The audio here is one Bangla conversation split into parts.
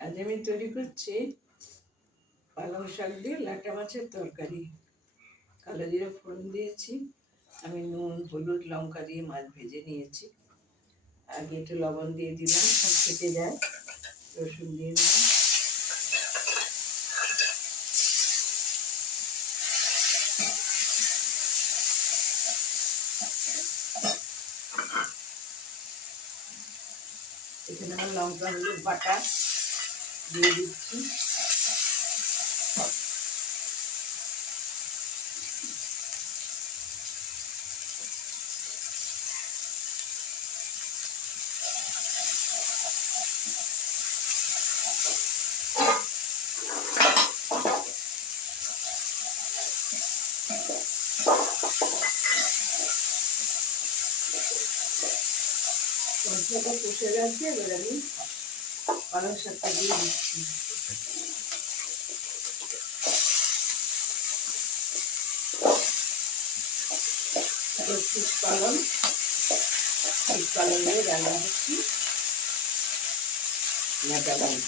আজ আমি তৈরি করছি পালং শাক দিয়ে লাটা মাছের তরকারি। কালো জিরে ফোড়ন দিয়েছি, আমি নুন হলুদ লঙ্কা দিয়ে মাছ ভেজে নিয়েছি। আগে একটু লবণ দিয়ে দিলাম, সব কেটে যায়। রসুন দিয়ে দিলাম, এখানে আমার লঙ্কা হলুদ বাটা দিয়ে দিচ্ছি। মশলাটা কষে গেছে, এবার আমি পালং শাকটা দিয়ে দিচ্ছি। শীত পালং দিয়ে রান্না করছি লাটা মাছ।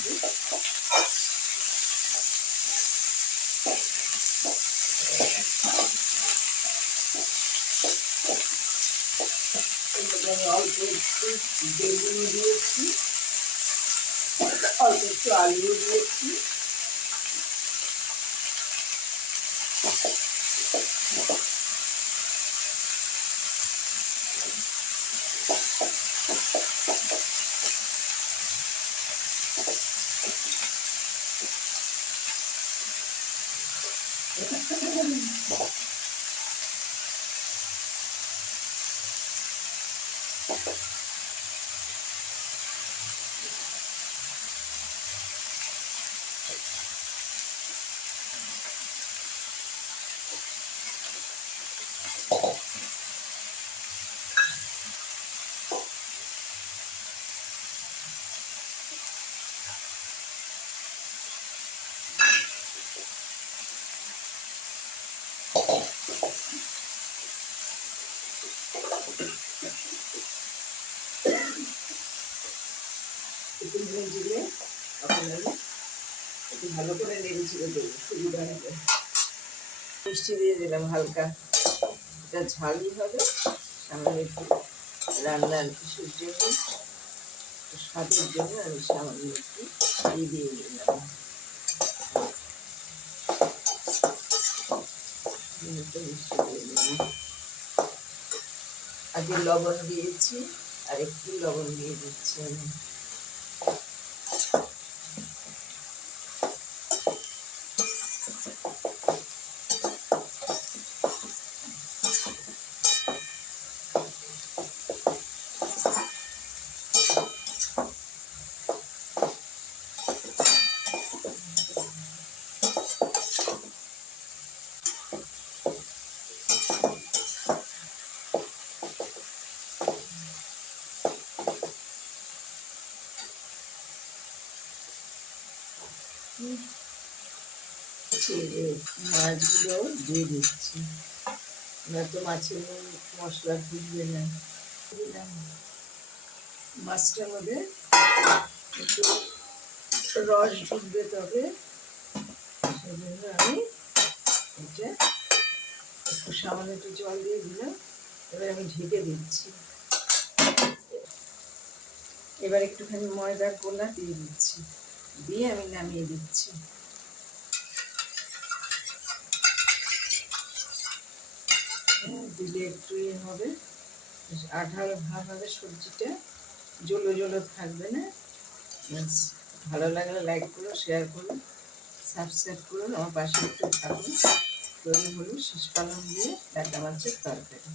অল্প একটু বেগুন দিয়েছি, অল্প একটু আলুও দিয়েছি। একটু ভেজে তখন আমি একটু ভালো করে নেড়ে ছেড়ে দেবো, সুবিধা হবে। মিষ্টি দিয়ে দিলাম হালকা, এটা ঝালই হবে। সামান্য একটু রান্নার কিছুর জন্য, স্বাদের জন্য আমি সামান্য একটু দিয়ে দিলাম। আগে লবণ দিয়েছি, আর একটু লবণ দিয়ে দিচ্ছি আমি। মাছগুলো দিয়ে দিচ্ছি, নয়তো মাছের মশলা ঢুকবে না। মাছটার মধ্যে একটু রস ঢুকবে, তবে সেজন্য আমি এটা একটু সামান্য একটু জল দিয়ে দিলাম। এবার আমি ঢেকে দিচ্ছি। এবার একটুখানি ময়দার গোলা দিয়ে দিচ্ছি, দিয়ে আমি নামিয়ে দিচ্ছি। দিলে একটু হবে, আঠালো ভাব হবে, সবজিটা জলো জলো থাকবে না। ভালো লাগলে লাইক করুন, শেয়ার করুন, সাবস্ক্রাইব করুন, আমার পাশে একটু থাকুন। তৈরি হলো শীষ পালং দিয়ে লাটা মাছের তরকারি।